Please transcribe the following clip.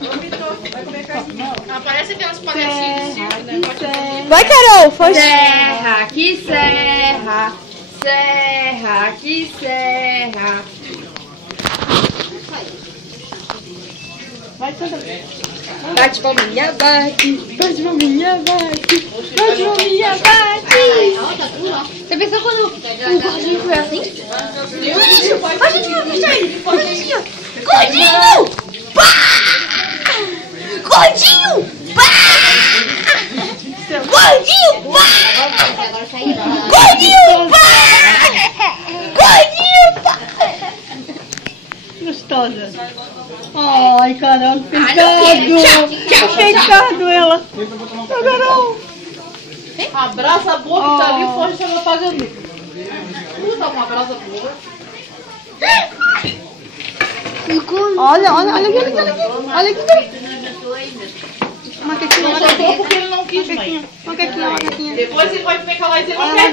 Vai comer carninha. Parece aquelas paletinhas de circo, né? Vai, Carol, foge. Serra, que serra. Serra, que serra. Vai, Sandra. Bate palminha, bate. Bate palminha, bate. Bate palminha, bate. Você pensou quando o gordinho foi assim? Gordinho! Pá! Gordinho! Pá! Gordinho! Pá! Gordinho! Pá! Gordinho! Pá! Gostosa. Ai, Carol, que pecado. Que pecado ela. Carol. Abraça a boa que tá ali, foge pra não apagar nunca. Dá uma abraça boa. Olha aqui. Olha aqui. Macaquinha, Não soltou porque ele não quis, mãe. Macaquinha. Depois ele vai comer com a Laís e ele não quer.